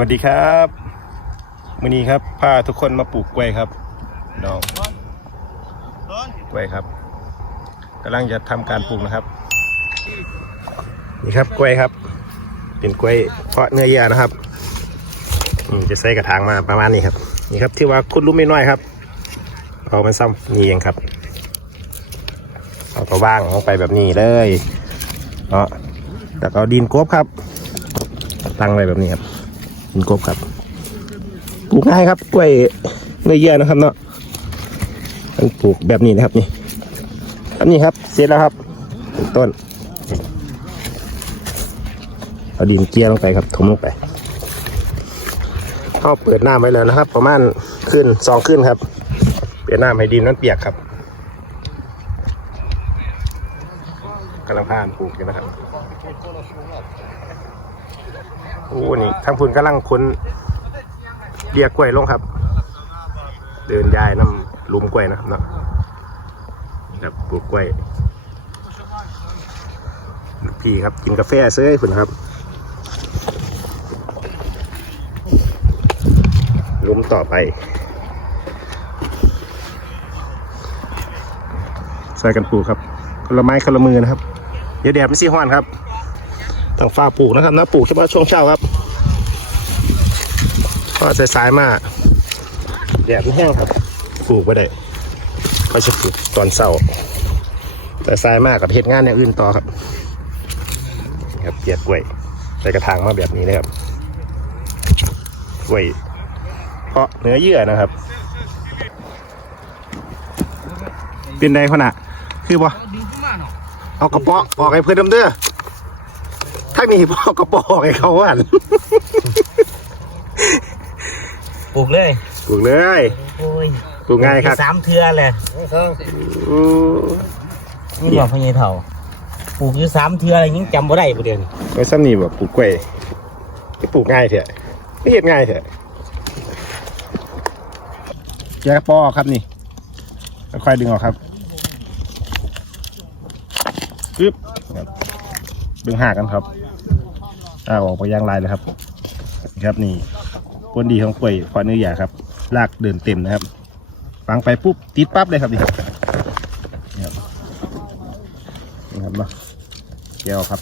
วัสดีครับวันนี้ครับพาทุกคนมาปลูกกล้วยครับน้องกล้วยครับกำลังจะทำการปลูกนะครับ นี่ครับกล้วยครับ เป็นกล้วยเพาะเนื้อเยื่อนะครับจะใส่กระถางมาประมาณนี้ครับ นี่ครับที่ว่าคุดลุ่มไม่น้อยครับเอามันซ้ำนี่เองครับเอาตัวว่างลงไปแบบนี้เลยเนาะแต่ก็เอาดินกบครับ ตั้งไว้แบบนี้ครับ ดินกบครับปลูกง่ายครับกล้วยเนื้อเยื่อนะครับเนาะมันปลูกแบบนี้นะครับนี่ครับนี่ครับเสร็จแล้วครับต้นเอาดินเกลี่ยลงไปครับถมลงไปเข้าเปิดหน้ำไว้แล้วนะครับ ประมาณขึ้นสองขึ้นครับ เปลี่ยนน้ำให้ดินนั้นเปียกครับกำลังพานปลูกอยู่นะครับ โอ้นี่ทางพุ่นกำลังคนเรียกกล้วยลงครับ เดินยายน้ำหลุมกล้วยนะครับเนาะครับปลูกกล้วยพี่ครับกินกาแฟเซ้ยคุณครับลุมต่อไปใส่กันปลูกครับคนละไม้คนละมือนะครับ เดี๋ยวแดดไม่ซีห้อนครับ ต้องฟ้าปลูกนะครับนะปลูกเฉพาะช่วงเช้าครับพอสายๆมาแดดไม่แห้งครับปลูกไม่ได้ก็จะปลูกตอนเช้าแต่สายมากกับเหตุงานอย่างอื่นต่อครับครับเกียดกล้วยใส่กระถางมาแบบนี้นะครับกล้วยเพาะเนื้อเยื่อนะครับ เป็นไดขนาดคือบ่เอากระเปาะออกให้เพื่อนดำเด้อ ถ้ามีพ่อกระเปาะออกให้เขาอ่านปลูกเลยปลูกเลยโอ้ยปลูกง่ายครับสามเทือเลยอู้นี่บอกพญายเถ่าปลูกอยู่สามเทืออะไรยังจำบ่ได้ประเดี๋ยวนี้ไว้ซ้ำนี่แบบปลูกกล้วยไม่ปลูกง่ายเถอะไม่เห็นง่ายเถอะแยกกระเปาะออกครับนี่ค่อยๆดึงออกครับปึ๊บ ครับดึงหากันครับอ่าออกไปยางลายเลยครับนะครับนี่ผลดีของกล้วยพอเนื้อใหญ่ครับรากเดินเต็มนะครับฟังไปปุ๊บติดปั๊บเลยครับนี่ครับนี่ครับเนาะแก้วครับ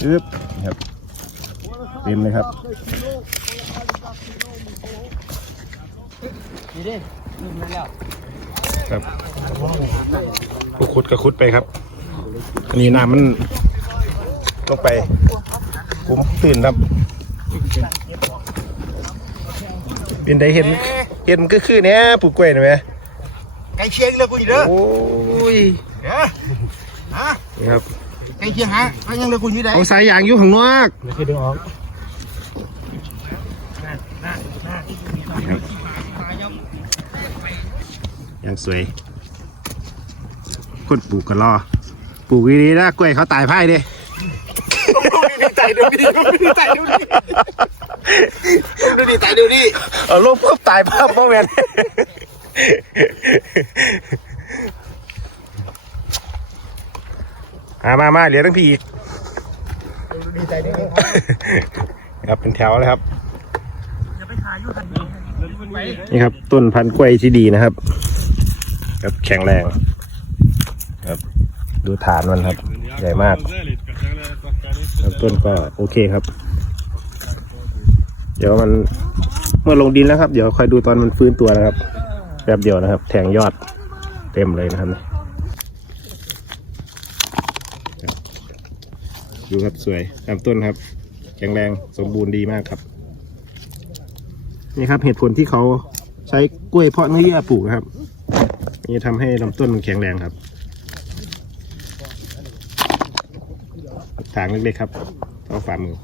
ปึ๊บนี่ครับเต็มเลยครับนี่ดิลืมแล้วครับก็คุดก็คุดไปครับ อันนี้น้ำมัน ลงไปกุ้มตื่นครับ เป็นไดเห็นเห็นก็คือเนี้ยปลูกกล้วยนะไหมไก่เชียงเลยกูอยู่เด้อโอ้ยเด้อฮะนี่ครับไก่เชียงฮะก็ยังเลยกูอยู่ได้เอาสายยางอยู่ข้างนอกไม่คือดึงออกครับยังสวยคนปลูกก็รอปลูกดีๆนะกล้วยเขาตายไพ่เด้ ดูดิดูดิใจดูดิดูดิใจดูดิเอาลงปุ๊บตายปั๊บโมเมนอามามาเหลือทั้งพี่อีกดูดิใจดูดิครับเป็นแถวเลยครับนี่ครับ ต้นพันธุ์กล้วยที่ดีนะครับครับแข็งแรง ครับ ดูฐานมันครับ ใหญ่มาก ครับต้นก็โอเคครับ เดี๋ยวมันเมื่อลงดินแล้วครับ เดี๋ยวคอยดูตอนมันฟื้นตัวนะครับแป๊บเดียวนะครับ แทงยอดเต็มเลยนะครับนี่ดูครับสวยลำต้นครับ แข็งแรงสมบูรณ์ดีมากครับ นี่ครับเหตุผลที่เขาใช้กล้วยเพาะเนื้อเยื่อปลูกนะครับ นี่ทำให้ลำต้นมันแข็งแรงครับ ถางเล็กๆครับเท่าฝ่ามือ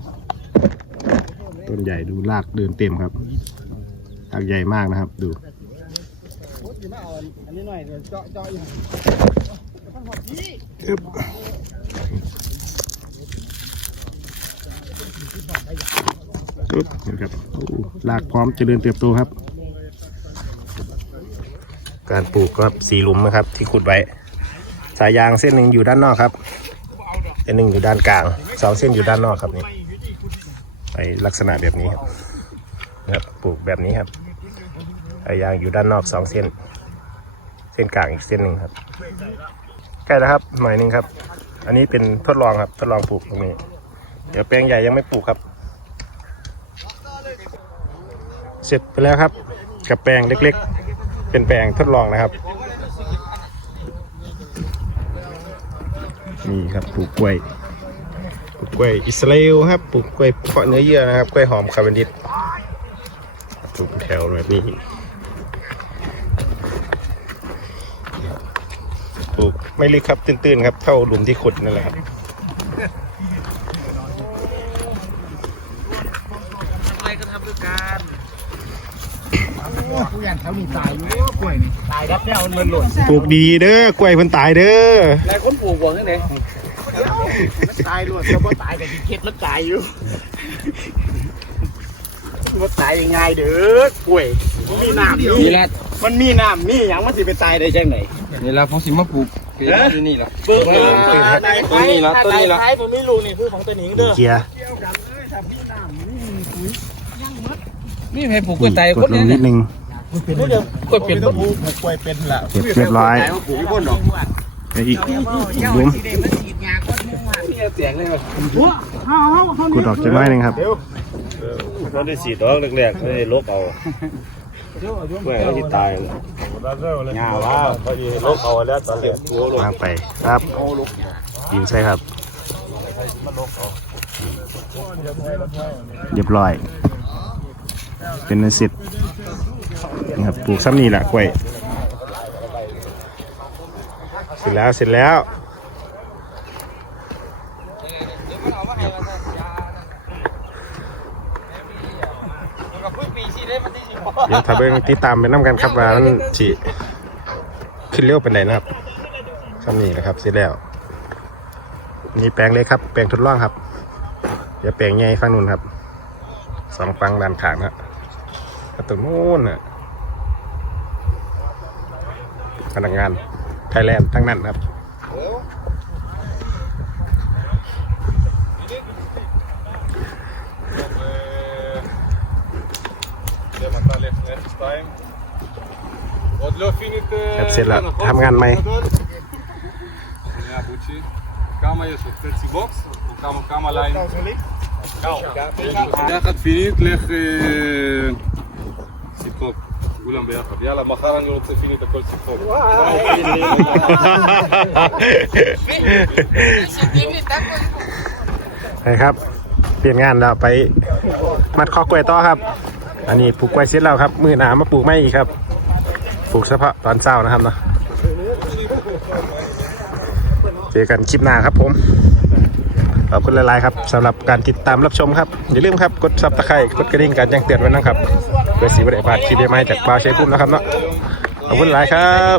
ต้นใหญ่ดูรากเดินเต็มครับรากใหญ่มากนะครับ ดูเอ๊บอึ๊บเห็นครับรากพร้อมจะเจริญเติบโตครับ การปลูกครับสีหลุมนะครับที่ขุดไว้สายยางเส้นหนึ่งอยู่ด้านนอกครับ เส้นหนึ่งอยู่ด้านกลางสองเส้นอยู่ด้านนอกครับนี่ในลักษณะแบบนี้ครับนะครับปลูกแบบนี้ครับไอยางอยู่ด้านนอกสองเส้น เส้นกลางอีกเส้นหนึ่งครับใกล้แล้วครับหน่อยหนึงครับ อันนี้เป็นทดลองครับทดลองปลูกตรงนี้ เดี๋ยวแปลงใหญ่ยังไม่ปลูกครับ เสร็จไปแล้วครับ กับแปลงเล็ก ๆ เป็นแปลงทดลองนะครับ นี่ครับปลูกกล้วยปลูกกล้วยอิสราเอลครับปลูกกล้วยเพาะเนื้อเยื่อนะครับกล้วยหอมคาร์บอนิดปลูกแถวแบบนี้ปลูกไม่ลึกครับตื้นๆครับเท่าหลุมที่ขุดนั่นแหละครับอะไรก็ทำด้วยกัน ผู้ยันแถวนี้ตายอยู่กล้วยนี่ตายครับเนี่ยมันมันหล่นปลูกดีเด้อกล้วยเพิ่นตายเด้อหลายคนปลูกบ่จังได๋ตายรวดจะบ่ตายแต่ที่เข็ดมันตายอยู่มันตายยังไงเด้อกล้วยมันมีน้ำนี่แหละมันมีน้ำมีหยังมันสิไปตายได้จังไหนนี่แหละผมสิมาปลูกเกิดอยู่นี่ล่ะเบิ่งตัวนี้ละตัวนี้ละท้ายตัวนี้ลูกนี่คือของตัวหนิงเด้อเกียร์ มีให้ปลูกกล้วยไตกคนดลนี้งนิดนึงกล้วยเป็นบ่ปลูกกล้วยเป็นละเสร็จเรียบร้อยปลูกพ่นดอกไปอีกบุ้มนี่เสียงเลยครับกดออกจะน้อยหนึงครับเขาได้สีดอกแรกๆเขาได้ลบเอาเมื่อเขาที่ตายงาว่าเขาดีลบเอาแล้วตอนเรียนตัวลงวางไปครับยิงใช่ครับเรียบร้อย เป็นนเสร็จนี่ครับปลูกซ้ำนี่แหละกล้วยเสร็จแล้วเสร็จแล้วเดี๋ยวถ้าเบิ่งติดตามไปน้ำกันครับว่ามันสิขึ้นเร็วเป็นไหนนะครับซ้ำนี่นะครับเสร็จแล้วนี่แปลงเล็กครับ แปลงทดลองครับเดี๋ยวแปลงใหญ่ฝั่งนู้นครับสองฝั่งด้านข้างนะแล้ว ตรงโน้นน่ะพนักงานไทยแลนด์ทั้งนั้นครับครับเสร็จแล้วทำงานไหม كما يشوف 30 بوكس وكما كما لاين كاو كاو كاو كاو كاو كاو סיפוק. כולם ביחד. יאללה, מחר אני רוצה פינית הכל סיפוק. นะครับ เปลี่ยนงานแล้วไปมัดคอกล้วยต่อครับ อันนี้ปลูกกล้วยเสร็จแล้วครับ มือหนามาปลูกไม่อีกครับ ปลูกเฉพาะตอนเช้านะครับเนาะเจอกันคลิปหน้าครับผม ขอบคุณหลายๆครับสำหรับการติดตามรับชมครับ อย่าลืมครับ กดซับตะไคร้กดกระดิ่งการแจ้งเตือนไว้นะครับ เพื่อสีบริพลาทคลิปใหมจากบาวเชฟพุ่มนะครับเนาะขอบคุณหลายครับ